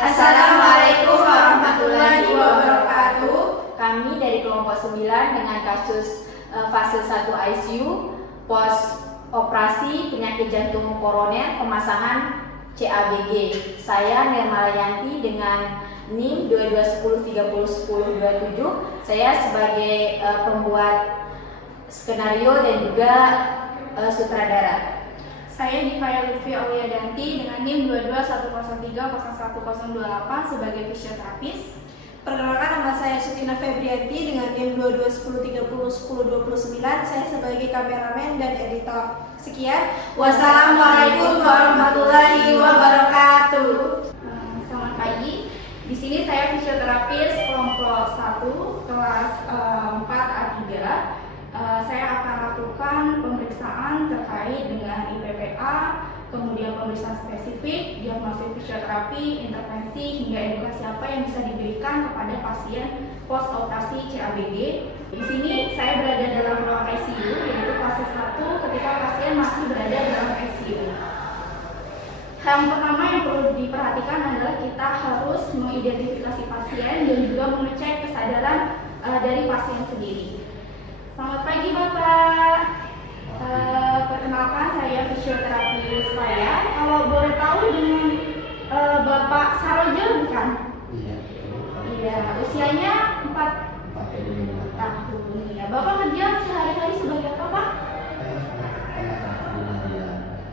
Assalamualaikum warahmatullahi wabarakatuh. Kami dari kelompok 9 dengan kasus fase 1 ICU, pos operasi penyakit jantung koroner, pemasangan CABG. Saya Nirmala Yanti dengan NIM 2210301027. Saya sebagai pembuat skenario dan juga sutradara. Saya Dikaya Lutfi Auliadanti dengan NIM 2210300128 sebagai fisioterapis. Perkenalkan, nama saya Sutina Febrianti dengan NIM 2210301029. Saya sebagai kameramen dan editor. Sekian. Wassalamualaikum warahmatullahi wabarakatuh. Selamat pagi. Di sini saya fisioterapis kelompok 1 kelas 4A3. Saya akan lakukan pemeriksaan terkait dengan IPPA, kemudian pemeriksaan spesifik, diagnosis fisioterapi, intervensi, hingga edukasi apa yang bisa diberikan kepada pasien pos operasi CABG. Di sini saya berada dalam ruang ICU, yaitu fase 1 ketika pasien masih berada dalam ICU. Yang pertama yang perlu diperhatikan adalah kita harus mengidentifikasi pasien dan juga mengecek kesadaran dari pasien sendiri. Selamat pagi Bapak. Perkenalkan, saya fisioterapis saya. Kalau boleh tahu dengan Bapak Sarojo bukan? Iya. Iya. Usianya 4 tahun. Ya. Bapak kerja sehari-hari sebagai apa Pak?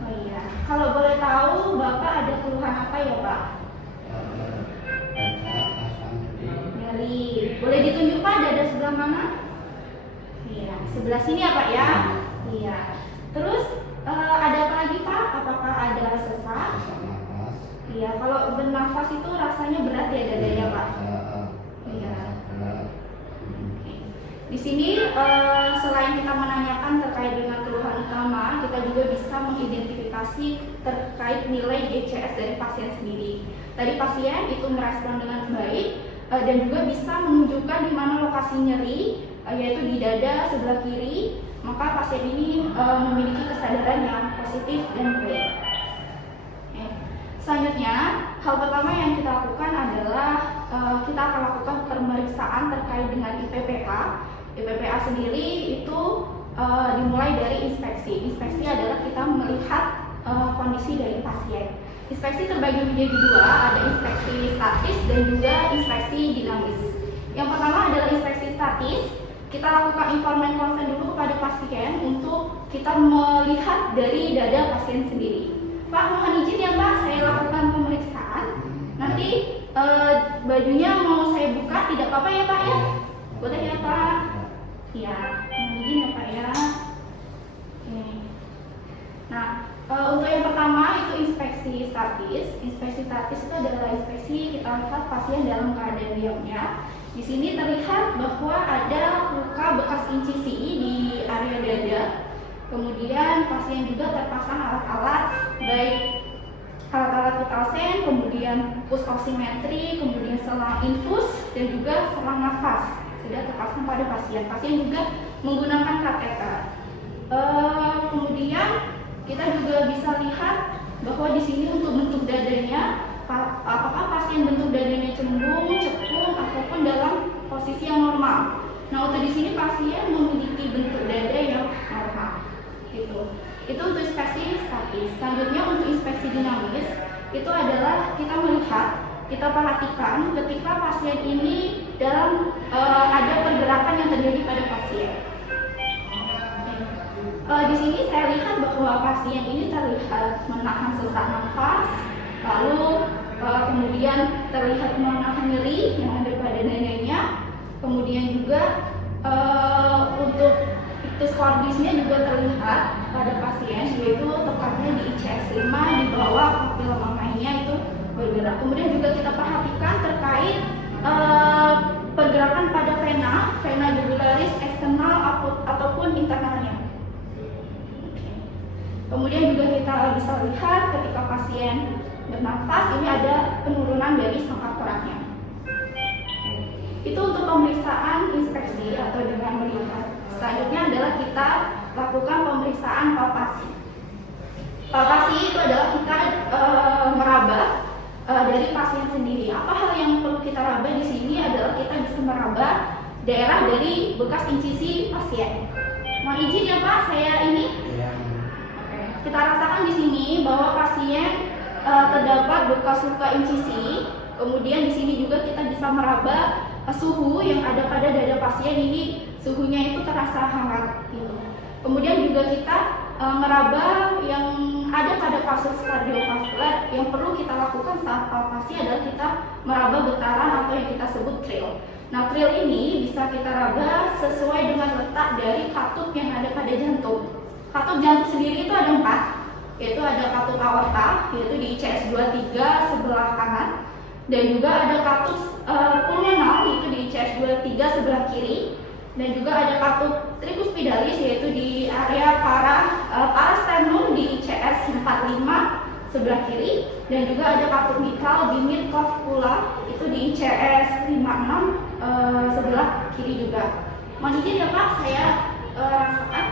Oh iya. Kalau boleh tahu Bapak ada keluhan apa ya Pak? Nyeri. Boleh ditunjuk Pak dada sebelah mana? Iya, sebelah sini ya Pak ya. Iya. Terus ada apa lagi Pak? Apakah ada sesak? Iya. Kalau bernafas itu rasanya berat ya dadanya Pak? Iya. Oke. Di sini selain kita menanyakan terkait dengan keluhan utama, kita juga bisa mengidentifikasi terkait nilai GCS dari pasien sendiri. Tadi pasien itu merespon dengan baik dan juga bisa menunjukkan di mana lokasi nyeri, yaitu di dada sebelah kiri, maka pasien ini memiliki kesadaran yang positif dan baik. Selanjutnya, hal pertama yang kita lakukan adalah kita akan lakukan pemeriksaan terkait dengan IPPA. IPPA sendiri itu dimulai dari inspeksi. Inspeksi adalah kita melihat kondisi dari pasien. Inspeksi terbagi menjadi dua, ada inspeksi statis dan juga inspeksi dinamis. Yang pertama adalah inspeksi statis. Kita lakukan informan konsen dulu kepada pasien untuk kita melihat dari dada pasien sendiri. Pak, mohon izin ya Pak, saya lakukan pemeriksaan. Nanti bajunya mau saya buka, tidak apa-apa ya Pak ya? Boleh ya Pak? Ya, mohon izin ya Pak ya. Oke. Nah, untuk yang pertama itu inspeksi statis. Inspeksi statis itu adalah inspeksi kita lihat pasien dalam keadaan diamnya. Di sini terlihat bahwa ada luka bekas insisi di area dada. Kemudian pasien juga terpasang alat-alat, baik alat-alat vital sign, kemudian pulse oximetry, kemudian selang infus dan juga selang nafas sudah terpasang pada pasien. Pasien juga menggunakan kateter. Kemudian kita juga bisa lihat bahwa di sini untuk bentuk dadanya, apakah pasien bentuk dadanya cembung, cekung, ataupun dalam posisi yang normal. Nah, untuk di sini pasien memiliki bentuk dada yang normal. Gitu. Itu untuk inspeksi statis. Selanjutnya untuk inspeksi dinamis, itu adalah kita melihat, kita perhatikan ketika pasien ini dalam ada pergerakan yang terjadi pada pasien. Di sini saya lihat bahwa pasien ini terlihat menahan sesak nafas, lalu kemudian terlihat menahan nyeri yang ada pada dadanya. Kemudian juga untuk iktus cordisnya juga terlihat pada pasien, yaitu tepatnya di ICS 5 di bawah papil mamainya itu bergerak. Kemudian juga kita perhatikan terkait pergerakan pada vena jugularis eksternal ataupun internalnya. Kemudian juga kita bisa lihat ketika pasien bernafas ini ada penurunan dari sangkak toraknya. Itu untuk pemeriksaan inspeksi atau dengan melihat. Selanjutnya adalah kita lakukan pemeriksaan palpasi. Palpasi itu adalah kita meraba dari pasien sendiri. kita raba di sini adalah kita bisa meraba daerah dari bekas insisi pasien. Mohon izin ya Pak, saya ini. Oke. Kita rasakan di sini bahwa pasien terdapat bekas luka insisi. Kemudian di sini juga kita bisa meraba suhu yang ada pada dada pasien ini, suhunya itu terasa hangat gitu. Kemudian juga kita meraba yang ada pada kasus kardiovaskular yang perlu kita lakukan saat palpasi adalah kita meraba getaran atau yang kita sebut trill. Nah, trill ini bisa kita raba sesuai dengan letak dari katup yang ada pada jantung. Katup jantung sendiri itu ada 4, yaitu ada katup aorta, yaitu di ICS 23 sebelah kanan, dan juga ada katup pulmonal, yaitu di ICS 23 sebelah kiri, dan juga ada katup tricuspidalis, yaitu di area parasternum di ICS 45 sebelah kiri, dan juga ada katup mitral di mid clavicula, itu di ICS 56 sebelah kiri juga. Mohon izin ya Pak, saya rasakan.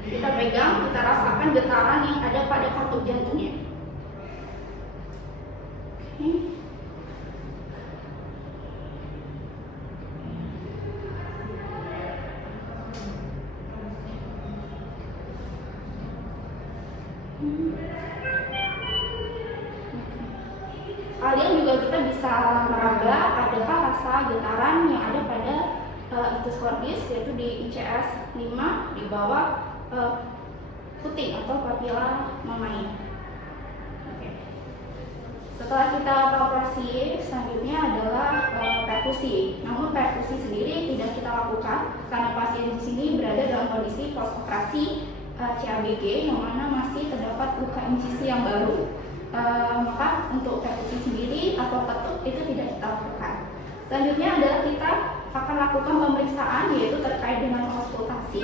Kita pegang, kita rasakan getaran yang ada pada katup jantungnya. Oke. Kalian juga kita bisa meraba adakah rasa getaran yang ada pada ictus cordis, yaitu di ICS 5 di bawah puting atau papila mamae. Setelah kita palpasi, selanjutnya adalah perkusi. Namun perkusi sendiri tidak kita lakukan karena pasien di sini berada dalam kondisi post operasi CABG yang mana masih terdapat luka insisi yang baru. Maka untuk perkusi sendiri atau ketuk itu tidak kita lakukan. Selanjutnya adalah kita akan lakukan pemeriksaan yaitu terkait dengan auskultasi.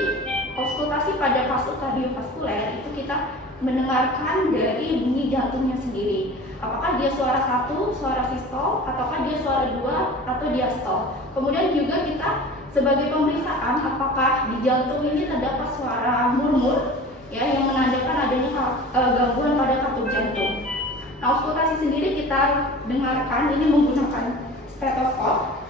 Auskultasi pada kasus kardiovaskuler itu kita mendengarkan dari bunyi jantungnya sendiri. Apakah dia suara 1, suara sistol, ataukah dia suara 2 atau diastol. Kemudian juga kita sebagai pemeriksaan apakah di jantung ini terdapat suara murmur ya yang menandakan adanya gangguan pada katup jantung. Nah, auskultasi sendiri kita dengarkan ini menggunakan stetoskop.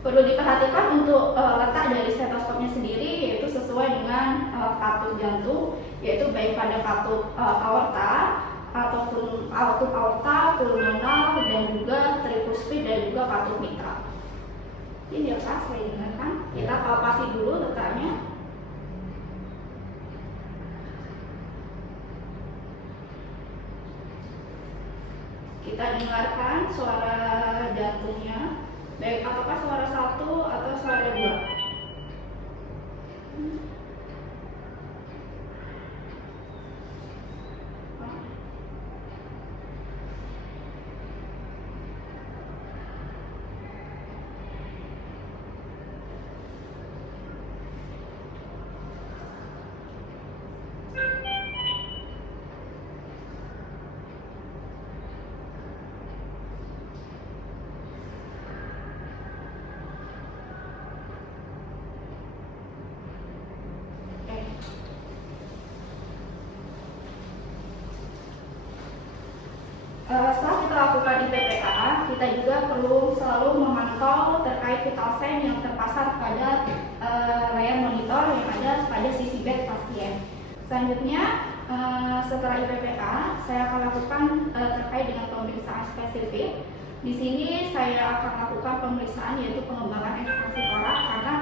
Perlu diperhatikan untuk letak dari stetoskopnya sendiri yaitu sesuai dengan katup jantung, yaitu baik pada katup aorta ataupun katup aorta, pulmonal, dan juga tricuspid dan juga katup mitral. Ini ya Pak, saya dengarkan. Kita palpasi dulu letaknya. Kita dengarkan suara jantungnya. Baik, apakah suara 1 atau suara 2? Setelah kita lakukan IPPA, kita juga perlu selalu memantau terkait vital sign yang terpasang pada layar monitor yang ada pada sisi back pasien. Selanjutnya, setelah IPPA, saya akan lakukan terkait dengan pemeriksaan spesifik. Di sini saya akan lakukan pemeriksaan yaitu pengembangan ekspansi torak karena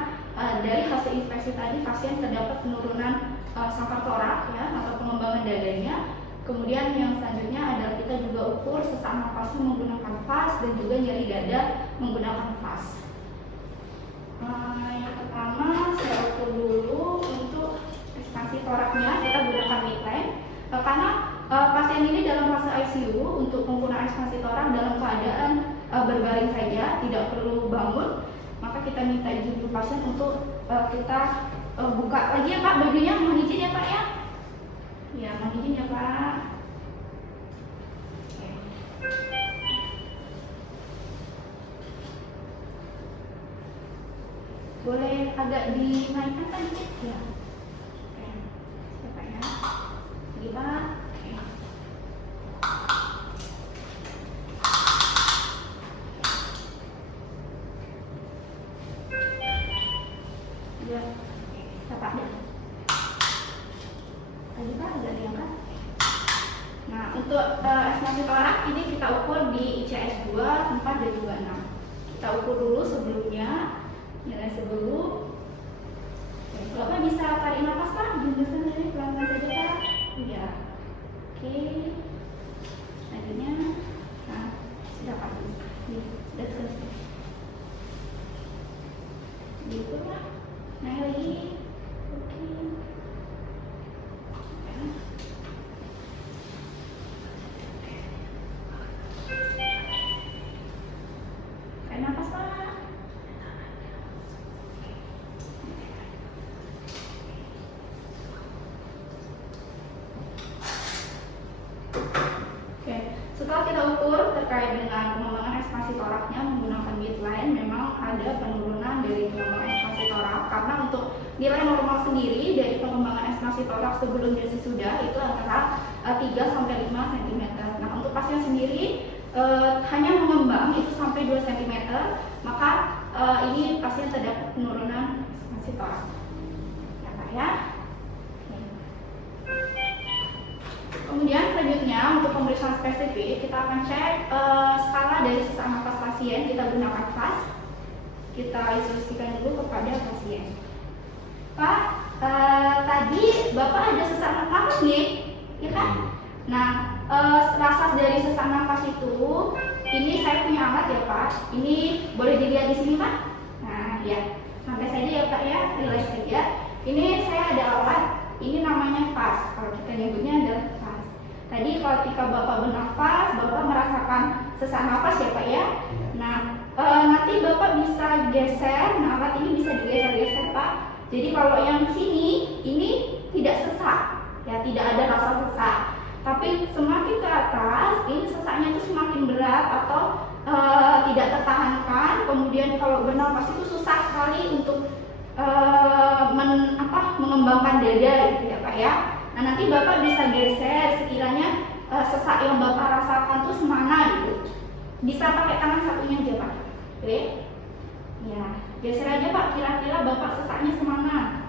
dari hasil inspeksi tadi pasien terdapat penurunan sangkar torak ya atau pengembangan dadanya. Kemudian yang selanjutnya adalah kita juga ukur sesak nafasnya menggunakan vas dan juga nyeri dada menggunakan vas. Yang pertama saya ukur dulu untuk ekspansi toraknya kita gunakan midline karena pasien ini dalam fase ICU untuk penggunaan ekspansi torak dalam keadaan berbaring saja tidak perlu bangun, maka kita minta izin dulu pasien untuk kita buka lagi ya Pak bajunya, mohon izin ya Pak ya. Ya, mohon izin ya Pak. Oke. Boleh agak dinaikkan Pak dikit ya. Oke. Siapa ya? Lagi Pak. Oke. Ya. Pak ya. Lagi Pak agak diangkat. Nah, untuk estimasi torak ini kita ukur di ICS 2, 4, dan juga 6. Kita ukur dulu sebelumnya, nilai sebelum. Oke, Bapak bisa tarik nafas Pak, jembatan dari pelan-pelan saja Pak. Iya. Oke. Selanjutnya, nah, sudah Pak. Ini sudah selesai. Diukur Pak. Naik lagi. Oke. Tarik nafas Pak. Oke, setelah kita ukur terkait dengan pengembangan ekspansi toraknya menggunakan midline, memang ada penurunan dari pengembangan ekspansi torak karena untuk nilai normal sendiri dari pengembangan ekspansi torak sebelum dan sesudah itu antara 3 sampai 5 cm. Nah, untuk pasien sendiri hanya mengembang itu sampai 2 cm, maka ini pasien terdapat penurunan ekspansi torak. Ya, Pak ya. Kemudian selanjutnya untuk pemeriksaan spesifik kita akan cek skala dari sesak nafas pasien, kita gunakan FAS. Kita instruksikan dulu kepada pasien. Pak, tadi Bapak ada sesak nafas nih, ya kan? Nah, rasa dari sesak nafas itu, ini saya punya alat ya Pak. Ini boleh dilihat di sini Pak. Nah, ya, sampai saja ya Pak ya, relax saja. Ini saya ada alat, ini namanya FAS. Kalau kita nyebutnya adalah FAS. Tadi ketika Bapak bernafas, Bapak merasakan sesak nafas ya Pak ya. Nah, nanti Bapak bisa geser, nah alat ini bisa digeser-geser Pak. Jadi kalau yang sini, ini tidak sesak, ya tidak ada rasa sesak. Tapi semakin ke atas, ini sesaknya itu semakin berat atau tidak tertahankan. Kemudian kalau bernafas itu susah sekali untuk mengembangkan dada gitu ya Pak ya. Nah, nanti Bapak bisa geser sekiranya sesak yang Bapak rasakan tuh semana gitu. Bisa pakai tangan satunya aja Pak. Oke. Ya, geser aja Pak, kira-kira Bapak sesaknya semana.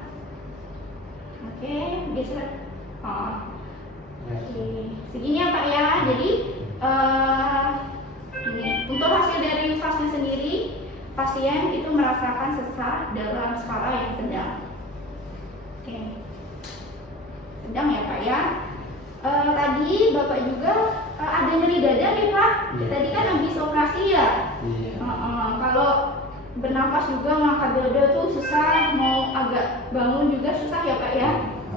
Oke, geser. Oh. Oke. Segini ya Pak ya. Jadi ini untuk hasil dari fasnya sendiri, pasien itu merasakan sesak dalam skala yang sedang. Oke. Sedang ya Pak ya. Tadi Bapak juga ada nyeri dada nih Pak. Tadi kan habis operasi ya. Kalau bernafas juga ngangkat dada tuh susah, mau agak bangun juga susah ya Pak ya.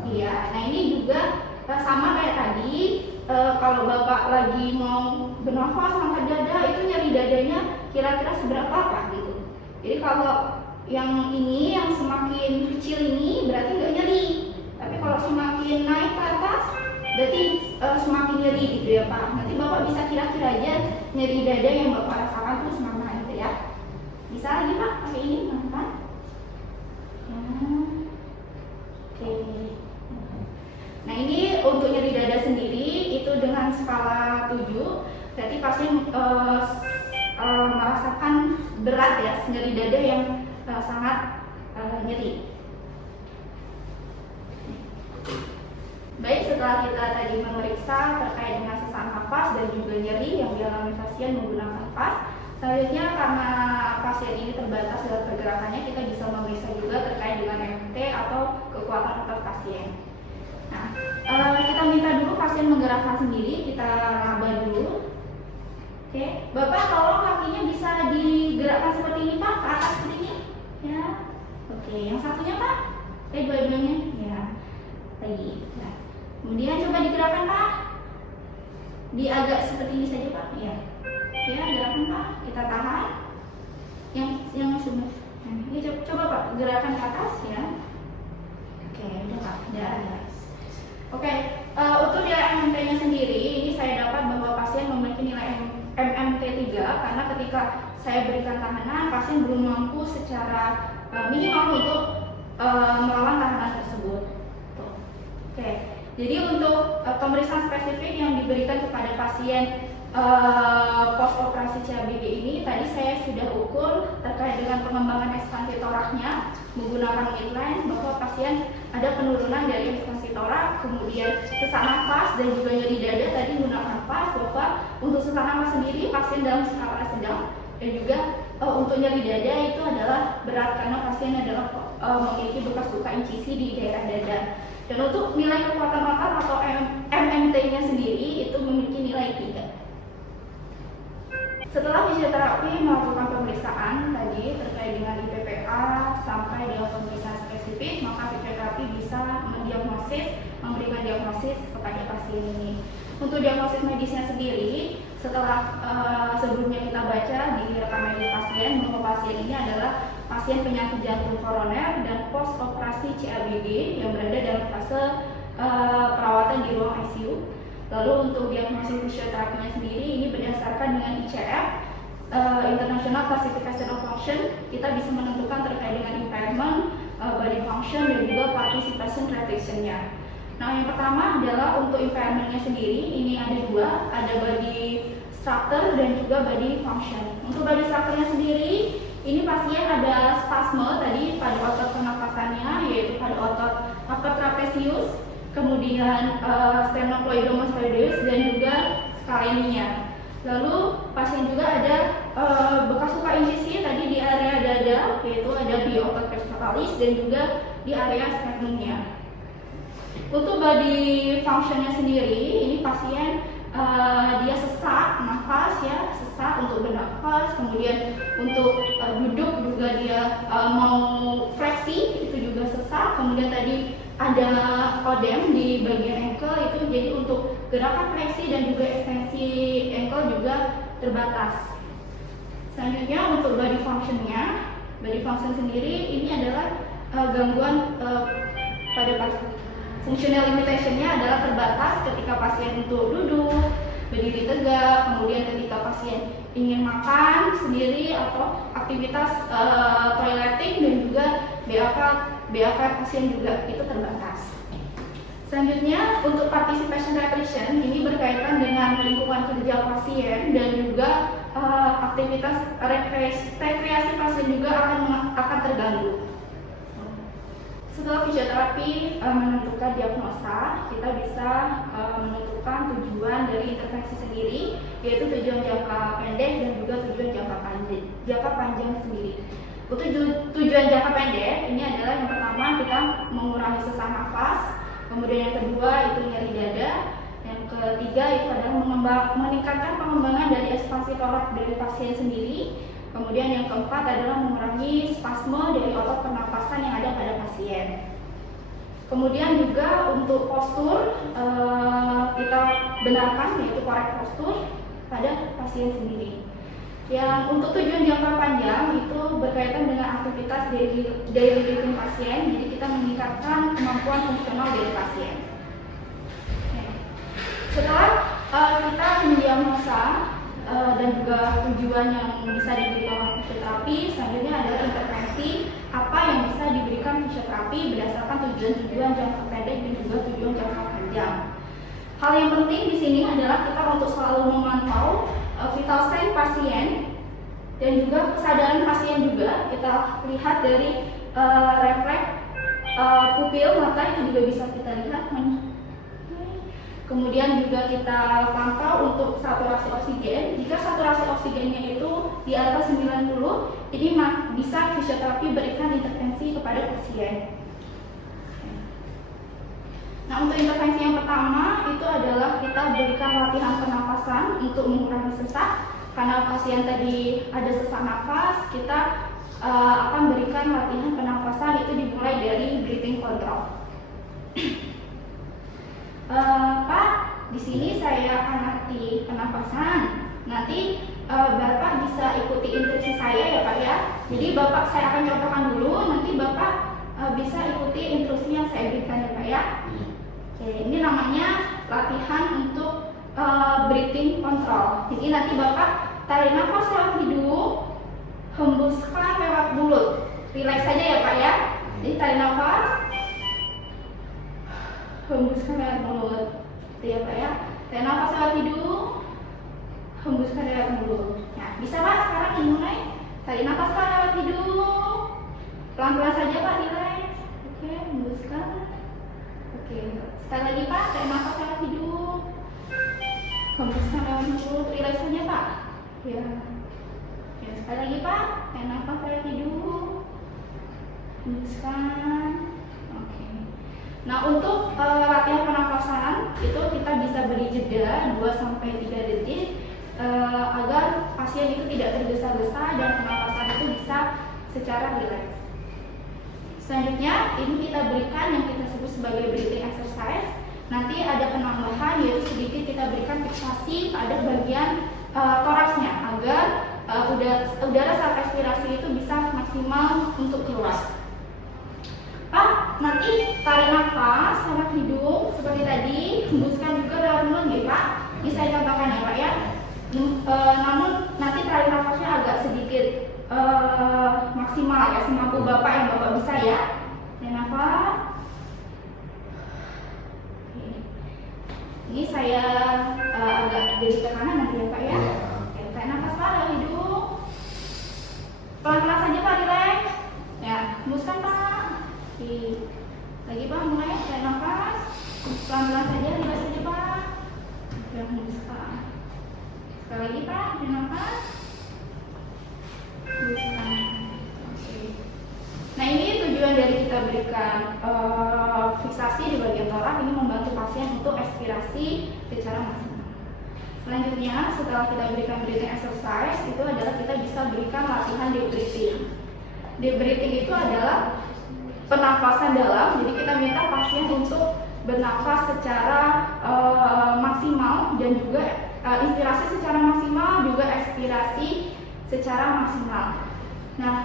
Iya. Nah ini juga sama kayak tadi. Kalau Bapak lagi mau bernafas ngangkat dada itu nyeri dadanya kira-kira seberapa Pak gitu. Jadi kalau yang ini yang semakin kecil ini berarti nggak nyeri. Tapi kalau semakin naik ke atas, berarti semakin nyeri gitu ya Pak. Nanti Bapak bisa kira-kira aja nyeri dada yang Bapak rasakan itu semana gitu ya. Bisa lagi Pak, pakai ini teman-teman. Ya. Oke. Nah ini untuk nyeri dada sendiri itu dengan skala 7, berarti pasien merasakan berat ya, nyeri dada yang sangat nyeri. Baik, setelah kita tadi memeriksa terkait dengan sesak nafas dan juga nyeri yang dialami pasien menggunakan FAS, selanjutnya karena pasien ini terbatas dalam pergerakannya, kita bisa memeriksa juga terkait dengan MT atau kekuatan otot pasien. Nah, kita minta dulu pasien menggerakkan sendiri, kita raba dulu. Oke, Bapak tolong kakinya bisa digerakkan seperti ini Pak, ke atas seperti ini. Ya, oke. Yang satunya Pak, dua-duanya. Ya, lagi. Nah. Kemudian coba digerakkan Pak. Di agak seperti ini saja Pak. Ya. Ya, gerakan Pak. Kita tahan. Yang sudah. Nah, ini coba Pak, gerakan ke atas ya. Oke, udah Kak. Oke, untuk nilai MMT-nya sendiri, ini saya dapat bahwa pasien memiliki nilai MMT 3 karena ketika saya berikan tahanan, pasien belum mampu secara minimal untuk melawan tahanan tersebut. Oke, jadi untuk pemeriksaan spesifik yang diberikan kepada pasien post operasi CABG ini tadi saya sudah ukur terkait dengan pengembangan ekspansi toraknya menggunakan midline bahwa pasien ada penurunan dari ekspansi torak, kemudian sesak nafas dan juga nyeri dada tadi menggunakan pas bahwa untuk sesak nafas sendiri pasien dalam skala sedang dan juga untuk nyeri dada itu adalah berat karena pasien adalah memiliki bekas luka insisi di daerah dada. Dan untuk nilai kekuatan otot atau MMT-nya sendiri itu memiliki nilai 3. Setelah fisioterapi melakukan pemeriksaan tadi terkait dengan IPPA sampai dengan pemeriksaan spesifik, maka fisioterapi bisa memberikan diagnosis kepada pasien ini. Untuk diagnosis medisnya sendiri, setelah sebelumnya kita baca di rekam medis pasien bahwa pasien ini adalah pasien penyakit jantung koroner dan post operasi CABG yang berada dalam fase perawatan di ruang ICU. Lalu untuk diagnosis fisioterapinya sendiri ini berdasarkan dengan ICF, International Classification of Function, kita bisa menentukan terkait dengan impairment, body function dan juga participation restriction-nya. Nah, yang pertama adalah untuk impairment-nya sendiri, ini ada dua, ada body structure dan juga body function. Untuk body structure-nya sendiri, ini pasien ada spasme tadi pada otot pernapasannya, yaitu pada otot upper trapezius, kemudian sternocleidomastoideus dan juga skalenia. Lalu pasien juga ada bekas luka insisi tadi di area dada, yaitu ada di otot pectoralis dan juga di area sternumnya. Untuk body functionnya sendiri, ini pasien dia sesak nafas ya, sesak untuk bernafas, kemudian untuk duduk juga dia mau fleksi itu juga sesak, kemudian tadi ada odem di bagian ankle itu jadi untuk gerakan fleksi dan juga ekstensi ankle juga terbatas. Selanjutnya untuk body function sendiri ini adalah gangguan pada functional limitation-nya adalah terbatas ketika pasien untuk duduk, berdiri tegak, kemudian ketika pasien ingin makan sendiri atau aktivitas toileting dan juga BAK pasien juga itu terbatas. Selanjutnya untuk participation restriction ini berkaitan dengan lingkungan kerja pasien dan juga aktivitas rekreasi pasien juga akan terganggu. Setelah fisioterapi menentukan diagnosa, kita bisa menentukan tujuan dari intervensi sendiri, yaitu tujuan jangka pendek dan juga tujuan jangka panjang sendiri. Untuk tujuan jangka pendek ini adalah yang pertama kita mengurangi sesak nafas, kemudian yang kedua itu nyeri dada, yang ketiga itu adalah meningkatkan pengembangan dari ekspansi torak dari pasien sendiri, kemudian yang keempat adalah mengurangi spasme dari otot pernapasan yang ada pada pasien. Kemudian juga untuk postur kita benarkan yaitu korek postur pada pasien sendiri. Yang untuk tujuan jangka panjang itu berkaitan dengan aktivitas daily living pasien, jadi kita meningkatkan kemampuan fungsional dari pasien. Setelah kita mendiagnosa dan juga tujuan yang bisa diberikan oleh fisioterapi, selanjutnya adalah intervensi apa yang bisa diberikan fisioterapi berdasarkan tujuan-tujuan jangka pendek dan juga tujuan jangka panjang. Hal yang penting di sini adalah kita untuk selalu memantau vital sign pasien dan juga kesadaran pasien juga. Kita lihat dari refleks pupil mata itu juga bisa kita lihat. Kemudian juga kita pantau untuk saturasi oksigen. Jika saturasi oksigennya itu di atas 90, ini bisa fisioterapi berikan intervensi kepada pasien. Nah, untuk intervensi yang pertama itu adalah kita berikan latihan pernapasan untuk mengurangi sesak. Karena pasien tadi ada sesak nafas, kita akan berikan latihan pernapasan itu dimulai dari breathing control. Pak, di sini saya akan latih pernapasan. Nanti Bapak bisa ikuti instruksi saya ya Pak ya. Jadi Bapak saya akan contohkan dulu, nanti Bapak bisa ikuti instruksi yang saya berikan ya Pak ya. Oke, ini namanya latihan untuk breathing control. Jadi nanti Bapak tarik nafas lewat hidung, hembuskan lewat mulut. Relax saja ya Pak ya. Jadi tarik nafas, hembuskan lewat mulut. Itu ya Pak ya. Tarik nafas lewat hidung, hembuskan lewat mulut. Nah, bisa Pak sekarang dimulai. Tarik nafas Pak lewat hidung, pelan-pelan saja Pak, relax. Oke, hembuskan. Oke, sekali lagi Pak, tarik nafas lewat hidung, hembuskan lewat mulut, relax saja Pak. Ya. Oke, sekali lagi Pak, tarik nafas lewat hidung, hembuskan. Oke. Nah, untuk latihan pernapasan itu kita bisa beri jeda 2-3 detik agar pasien itu tidak tergesa-gesa dan pernapasan itu bisa secara rileks. Selanjutnya, ini kita berikan yang kita sebut sebagai breathing exercise. Nanti ada penambahan, yaitu sedikit kita berikan fiksasi pada bagian toraksnya agar udara saat ekspirasi itu bisa maksimal untuk keluar. Pak, nanti tarik nafas lewat hidung seperti tadi, hembuskan juga lewat mulut ya Pak. Ini saya contohkan ya Pak ya. Namun nanti tarik nafasnya agak sedikit maksimal ya, semampu Bapak yang Bapak bisa ya. Tarik nafas. Ini saya agak dari ke kanan nanti ya Pak ya. Oke, tarik nafas Pak lewat hidung. Pelan-pelan saja Pak, relax. Ya, hembuskan Pak. Lagi Pak, mulai tarik nafas. Pelan-pelan saja, relax saja Pak. Ya, hembuskan. Sekali lagi Pak, tarik nafas. Hembuskan. Oke. Nah, ini tujuan dari kita berikan fiksasi di bagian torak, ini membantu pasien untuk ekspirasi secara maksimal. Selanjutnya, setelah kita berikan breathing exercise, itu adalah kita bisa berikan latihan deep breathing. Deep breathing itu adalah pernafasan dalam, jadi kita minta pasien untuk bernafas secara maksimal dan juga inspirasi secara maksimal, juga ekspirasi secara maksimal. Nah,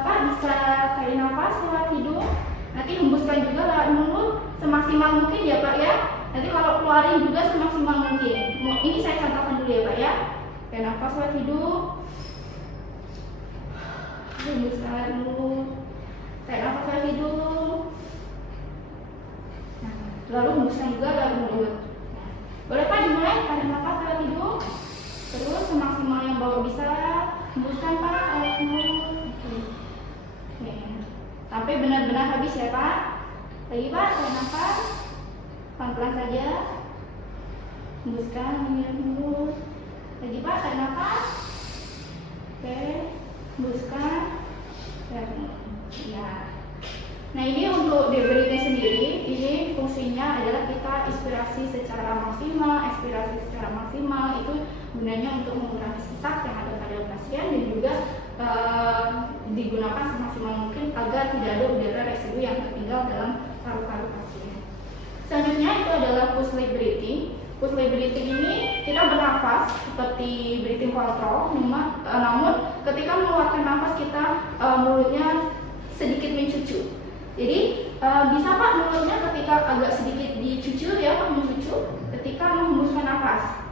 Pak bisa tarik nafas lewat hidung, nanti hembuskan juga lewat mulut semaksimal mungkin ya Pak ya. Nanti kalau keluarin juga semaksimal mungkin. Ini saya contohkan dulu ya Pak ya. Tarik nafas lewat hidung, hembuskan lewat mulut. Tarik nafas lewat hidung, nah, lalu hembuskan juga lewat mulut. Nah, boleh Pak dimulai, tarik nafas lewat hidung, terus semaksimal yang Bapak bisa, hembuskan Pak lewat mulut. Oke. Sampai benar-benar habis ya Pak. Lagi Pak, tarik nafas, pelan-pelan saja, hembuskan lewat mulut. Lagi Pak, tarik nafas, oke, hembuskan lewat mulut. Ya. Nah, ini untuk deep breathing sendiri, ini fungsinya adalah kita inspirasi secara maksimal, ekspirasi secara maksimal. Itu gunanya untuk mengurangi sesak yang ada pada pasien dan juga digunakan semaksimal mungkin agar tidak ada udara residu yang tertinggal dalam paru-paru pasien. Selanjutnya itu adalah push leg breathing. Push leg breathing ini kita bernafas seperti breathing control, namun ketika mengeluarkan nafas kita mulutnya sedikit mencucu. Jadi bisa Pak mulutnya ketika agak sedikit dicucu ya Pak, mencucu ketika menghembuskan nafas.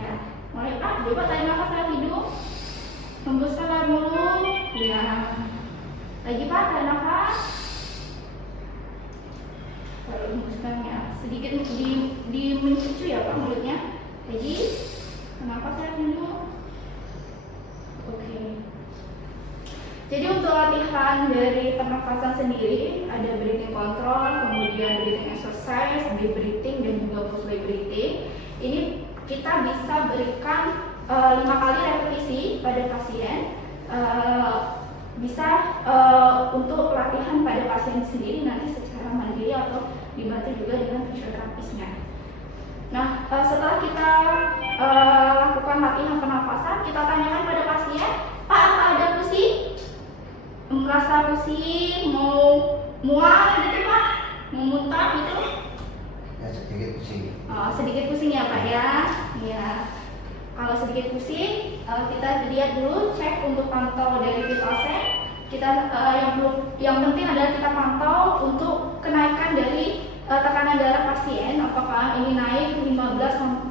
Ya, mulai Pak, coba tarik nafas lewat hidung, hembuskan lewat mulut. Ya, lagi Pak, tarik nafas, lalu hembuskan ya, sedikit di mencucu ya Pak mulutnya. Lagi, nafas lewat hidung. Oke. Jadi untuk latihan dari pernafasan sendiri ada breathing control, kemudian breathing exercise, deep breathing dan juga push leg breathing. Ini kita bisa berikan 5 kali repetisi pada pasien. Bisa untuk latihan pada pasien sendiri nanti secara mandiri atau dibantu juga dengan fisioterapisnya. Nah, setelah kita lakukan latihan pernafasan, kita tanyakan pada pasien, Pak, apa ada pusing? Merasa pusing, mau mual gitu Pak, mau muntah gitu? Ya, sedikit pusing. Sedikit pusing ya Pak ya. Ya. Kalau sedikit pusing, kita lihat dulu, cek untuk pantau dari vital sign. Kita yang penting adalah kita pantau untuk kenaikan dari tekanan darah pasien, apakah ini naik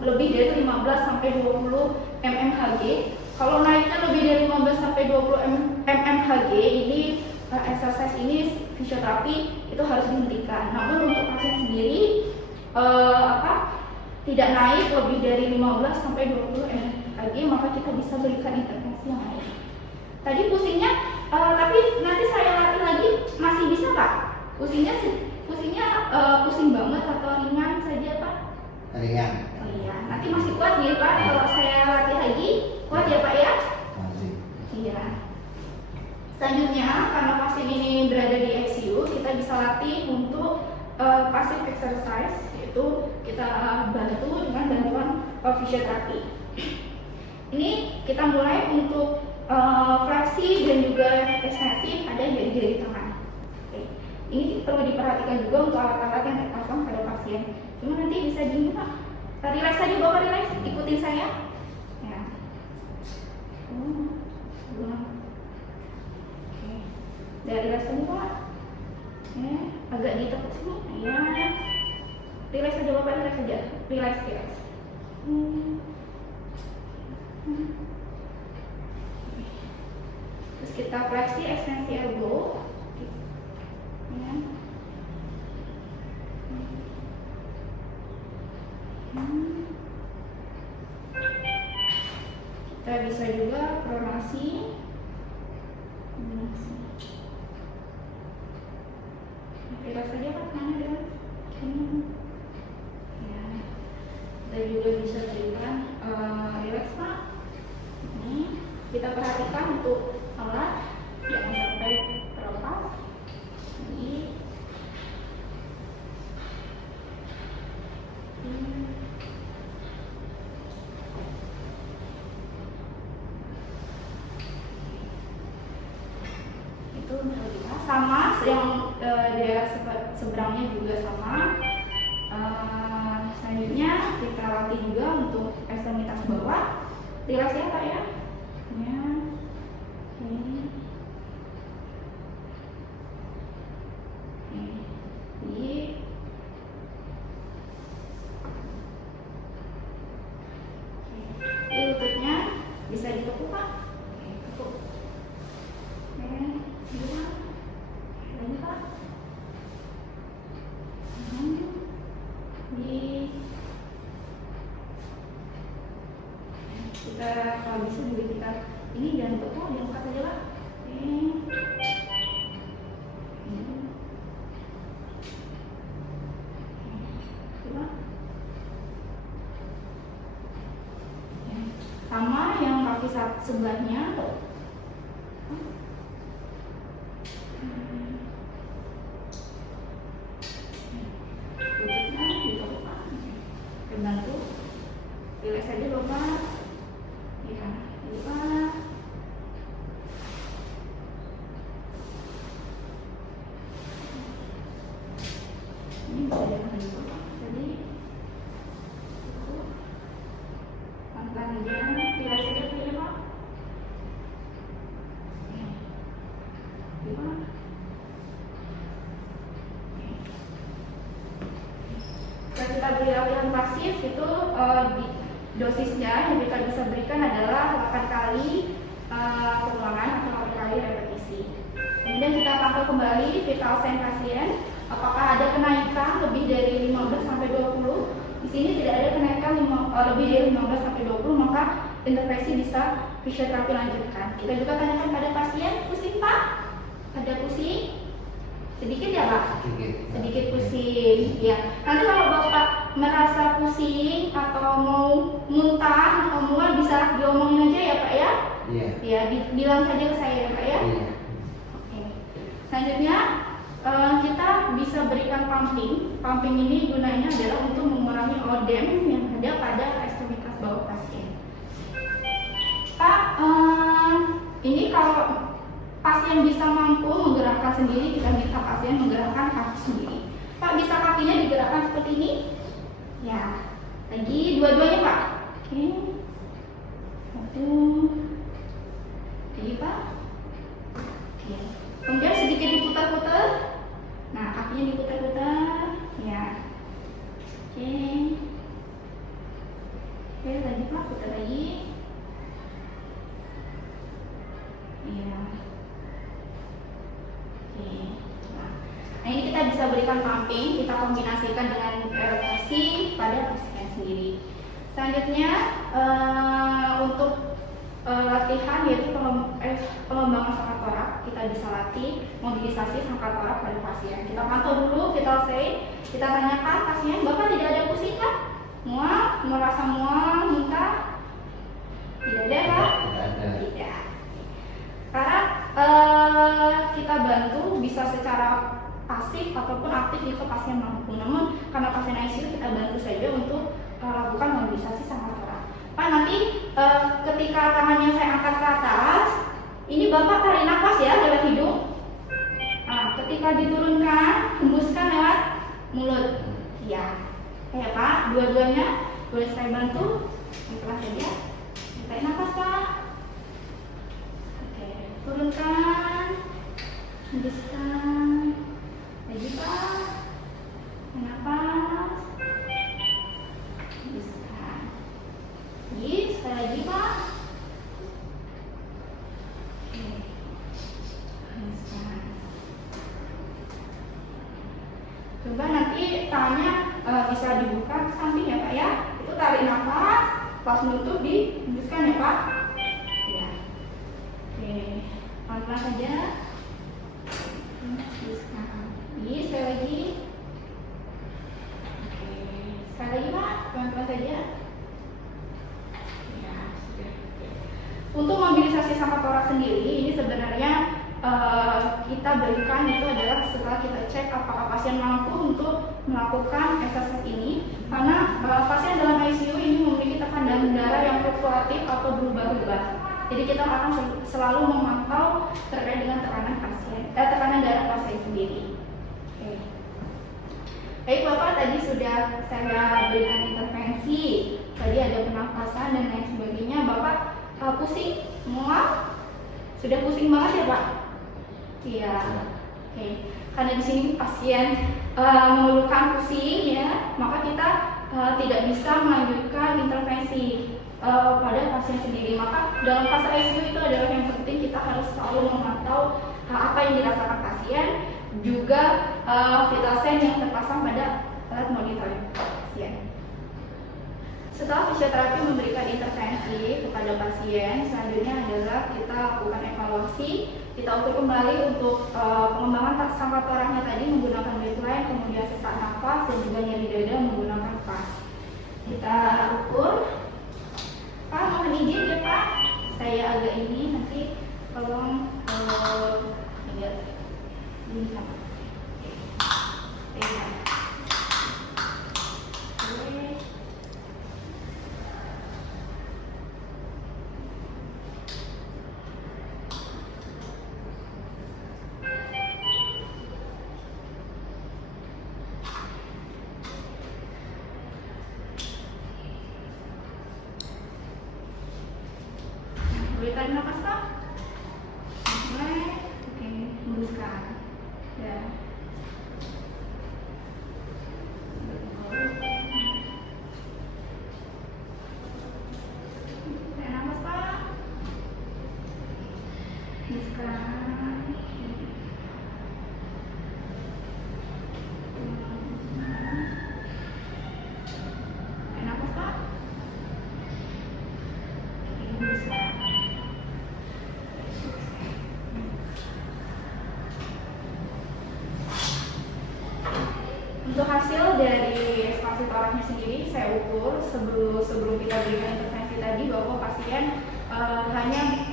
lebih dari 15 sampai 20 mmHg. Kalau naiknya lebih dari 15 sampai 20 mmHg, ini exercise ini fisioterapi itu harus dihentikan. Namun untuk pasien sendiri tidak naik lebih dari 15 sampai 20 mmHg, maka kita bisa berikan intervensi yang lain. Tadi pusingnya, tapi nanti saya latih lagi masih bisa Pak? Pusingnya pusing banget atau ringan saja Pak? Ringan. Oh iya, nanti masih kuat ya Pak kalau saya latih lagi? Kuat ya Pak ya? Masih. Iya. Selanjutnya, karena pasien ini berada di ICU, kita bisa latih untuk passive exercise, yaitu kita bantu dengan bantuan fisioterapi. Ini kita mulai untuk fleksi dan juga ekstensi pada jari-jari tangan. Oke. Ini perlu diperhatikan juga untuk alat-alat yang terpasang pada pasien. Cuma nanti bisa dingin Pak. Relax saja Bapak, relax, ikutin saya. Ya. Oke. Dari relax saja Pak. Ya, agak ditekuk sini. Ya. Relax saja Bapak, relax saja. Relax. Terus kita fleksi ekstensi elbow. Ya. Kita bisa juga pronasi. Relax saja Pak, mana dia? Ya. Kita juga bisa berikan relax Pak. Ini kita perhatikan untuk alat jangan sampai terlepas. Itu untuk kita sama yang daerah seberangnya juga sama. Selanjutnya kita latih juga untuk ekstremitas bawah. Relax ya Pak ya. Ya. Lututnya bisa ditekuk Pak. Tekuk. Lagi Pak. Kita kalau bisa juga kita ini jangan tekuk, diangkat aja Pak. Sama yang kaki sebelahnya. Lututnya ditekuk Pak. Bantu. Relax aja Bapak. Ya, ini Pak. Ini bisa diangkat juga Pak. Jadi pelan-pelan aja. Relax aja Pak. Setelah kita beri latihan pasif itu dosisnya yang kita bisa berikan adalah 8 kali pengulangan atau 8 kali repetisi. Kemudian kita pantau kembali vital sign pasien, apakah ada kenaikan lebih dari 15 sampai 20. Di sini tidak ada kenaikan lebih dari 15 sampai 20, maka intervensi bisa fisioterapi lanjutkan. Kita juga tanyakan pada pasien, pusing Pak? Ada pusing? Sedikit ya Pak? Sedikit pusing. Ya. Nanti kalau Bapak merasa pusing atau mau muntah atau mual bisa diomongin aja ya Pak ya? Iya. Ya, bilang saja ke saya ya Pak ya? Iya. Oke. Selanjutnya kita bisa berikan pumping. Pumping ini gunanya adalah untuk mengurangi odem yang ada pada ekstremitas bawah pasien. Pak, ini kalau pasien bisa mampu menggerakkan sendiri, kita minta pasien menggerakkan kaki sendiri. Pak, bisa kakinya digerakkan seperti ini? Ya. Lagi dua-duanya Pak. Oke. Satu. Lagi Pak. Oke. kakinya diputar-putar. Ya. Oke. Oke, lagi Pak, putar lagi. Iya. Oke. Nah, ini kita bisa berikan pumping, kita kombinasikan dengan relaksasi pada pasien sendiri. Selanjutnya untuk latihan yaitu pengembangan sangka torak, kita bisa latih mobilisasi sangka torak pada pasien. Kita pantau dulu vital sign, kita tanyakan pasien, Bapak tidak ada pusing kan? Mual, merasa mual, muntah? Tidak ada kan? Tidak ada. Tidak. Sekarang kita bantu bisa secara pasif ataupun aktif jika pasien mampu. Namun karena pasien ICU kita bantu saja untuk lakukan mobilisasi sangka torak. Pak, nanti ketika tangannya saya angkat ke atas, ini Bapak tarik nafas ya lewat hidung. Nah, ketika diturunkan, hembuskan lewat mulut. Ya, kayak Pak, dua-duanya boleh saya bantu. Pelan saja. Tarik nafas Pak. Oke, turunkan, hembuskan. Lagi Pak, nafas. Hembuskan. Sekali lagi Pak. Oke. Hembuskan. Coba nanti tangannya bisa dibuka ke samping ya Pak ya. Itu tarik nafas, pas menutup dihembuskan ya Pak. Ya. Oke. Pelan-pelan saja. Hembuskan. Sekali lagi. Oke. Sekali lagi Pak, pelan-pelan saja. Untuk mobilisasi sangka torak sendiri, ini sebenarnya kita berikan itu adalah setelah kita cek apakah pasien mampu untuk melakukan eksersis ini, karena pasien dalam ICU ini memiliki tekanan darah yang fluktuatif atau berubah-ubah. Jadi kita akan selalu memantau terkait dengan tekanan darah pasien sendiri. Oke. Baik Bapak, tadi sudah saya berikan intervensi, tadi ada pernapasan dan lain sebagainya. Bapak pusing, mual, sudah pusing banget ya Pak? Iya. Oke. Karena di sini pasien mengeluhkan pusing ya, maka kita tidak bisa melanjutkan intervensi pada pasien sendiri. Maka dalam fase ICU itu adalah yang penting kita harus selalu memantau apa yang dirasakan pasien, juga vital sign yang terpasang pada alat monitoring pasien. Setelah fisioterapi memberikan intervensi kepada pasien, selanjutnya adalah kita lakukan evaluasi. Kita ukur kembali untuk pengembangan sangka toraknya tadi menggunakan baseline, kemudian sesak nafas dan juga nyeri dada menggunakan PAS. Kita ukur. Pak, mohon izin ya Pak, saya agak ini nanti tolong lihat ini sama. Pegang. Boleh tarik nafas Pak? Boleh. Oke, hembuskan. Ya. Tarik nafas Pak. Hembuskan. Tarik nafas Pak. Hembuskan. Untuk hasil dari ekspansi toraknya sendiri saya ukur sebelum kita berikan intervensi tadi bahwa pasien hanya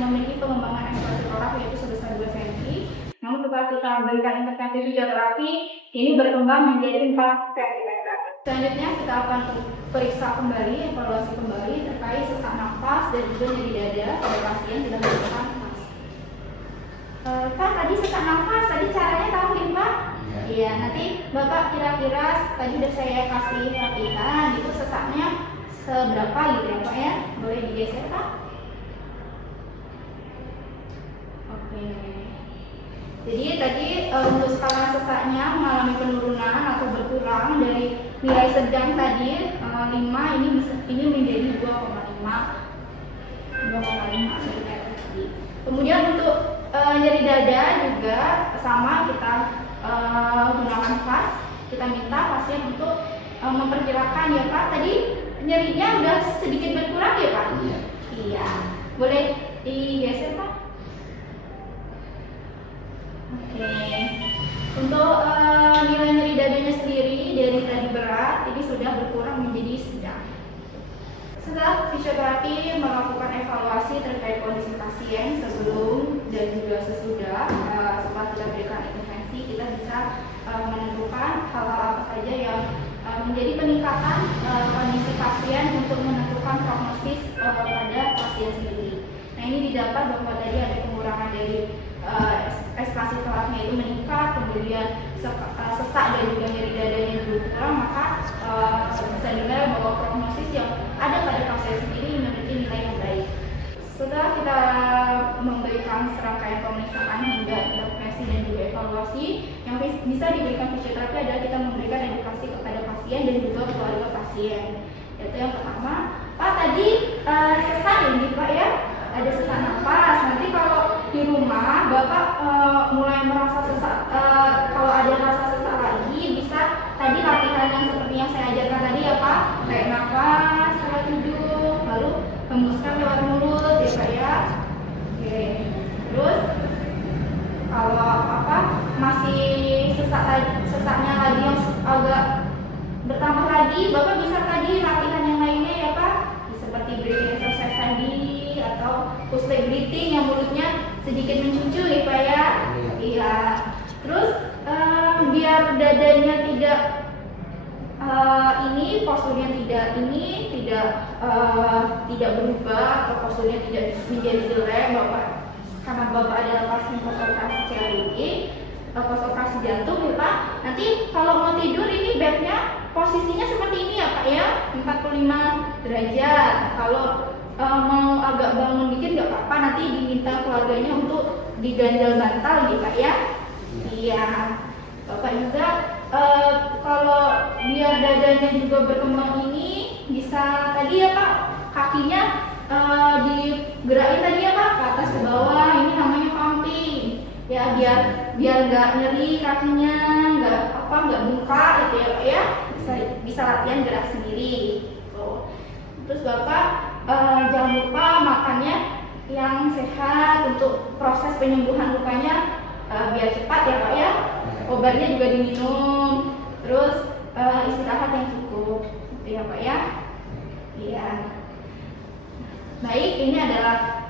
memiliki pengembangan ekspansi torak yaitu sebesar 2 cm. Namun setelah kita berikan intervensi fisioterapi ini berkembang menjadi 4 cm. Selanjutnya kita akan periksa kembali, evaluasi kembali terkait sesak nafas dan juga nyeri dada pada pasien tidak menggunakan PAS. Pak, tadi sesak nafas, tadi caranya tahu ya Pak? Iya, nanti Bapak kira-kira tadi udah saya kasih latihan, itu sesaknya seberapa gitu ya Pak ya? Boleh digeser Pak? Oke. Jadi tadi untuk skala sesaknya mengalami penurunan atau berkurang dari nilai sedang tadi 5 ini menjadi 2,5 tadi. Kemudian untuk nyeri dada juga sama, kita gunakan vas. Kita minta pasien untuk memperkirakan ya Pak. Tadi nyerinya udah sedikit berkurang ya Pak? Iya. Iya. Boleh digeser Pak? Oke. Untuk nilai nyeri dadanya sendiri dari tadi berat ini sudah berkurang menjadi sedang. Setelah fisioterapi melakukan evaluasi terkait kondisi pasien sebelum dan juga sesudah, setelah kita berikan intervensi, kita bisa menentukan hal-hal apa saja yang menjadi peningkatan kondisi pasien untuk menentukan prognosis pada pasien sendiri. Nah, ini didapat bahwa tadi ada pengurangan dari ekstasi telaknya itu meningkat, kemudian sesak dan juga nyeri dadanya berkurang, maka bisa dinilai bahwa prognosis yang ada pada pasien sendiri memiliki nilai yang baik. Setelah kita memberikan serangkaian pemeriksaan hingga intervensi dan juga evaluasi, yang bisa diberikan fisioterapi adalah kita memberikan edukasi kepada pasien dan juga keluarga pasien. Yaitu yang pertama, Pak tadi sesak ini Pak ya, ada sesak nafas. Nanti kalau di rumah Bapak mulai merasa sesak, kalau ada rasa sesak lagi, bisa tadi latihan yang seperti yang saya ajarkan tadi ya Pak, kayak nafas lewat hidung, lalu hembuskan lewat mulut ya Pak ya. Oke. Terus kalau masih sesaknya lagi yang agak bertambah lagi, Bapak bisa tadi latihan yang lainnya ya Pak, seperti breathing exercise tadi atau push leg breathing yang mulutnya sedikit mencucu ya Pak ya. Iya. Terus biar dadanya tidak posturnya tidak berubah atau posturnya tidak menjadi jelek Bapak, karena Bapak adalah pasien post operasi CABG, post operasi jantung ya Pak. Nanti kalau mau tidur ini bednya posisinya seperti ini ya Pak ya, 45 derajat. Kalau mau agak bangun dikit nggak apa-apa, nanti diminta keluarganya untuk diganjal bantal gitu Pak ya. Iya. Bapak juga kalau biar dadanya juga berkembang ini bisa tadi ya Pak, kakinya digerakin tadi ya Pak, ke atas ke bawah, ini namanya pumping. Ya biar nggak nyeri kakinya, nggak bengkak gitu ya Pak ya. Bisa latihan gerak sendiri. Terus Bapak jangan lupa makannya yang sehat untuk proses penyembuhan lukanya biar cepat ya Pak ya. Obatnya juga diminum, terus istirahat yang cukup, gitu ya Pak ya. Iya. Baik, ini adalah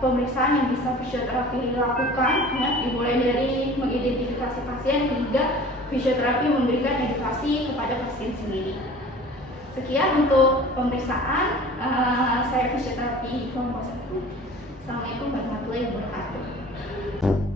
pemeriksaan yang bisa fisioterapi lakukan, ya, dimulai dari mengidentifikasi pasien hingga fisioterapi memberikan edukasi kepada pasien sendiri. Sekian untuk pemeriksaan. Saya fisioterapi kelompok 1. Assalamualaikum warahmatullahi wabarakatuh.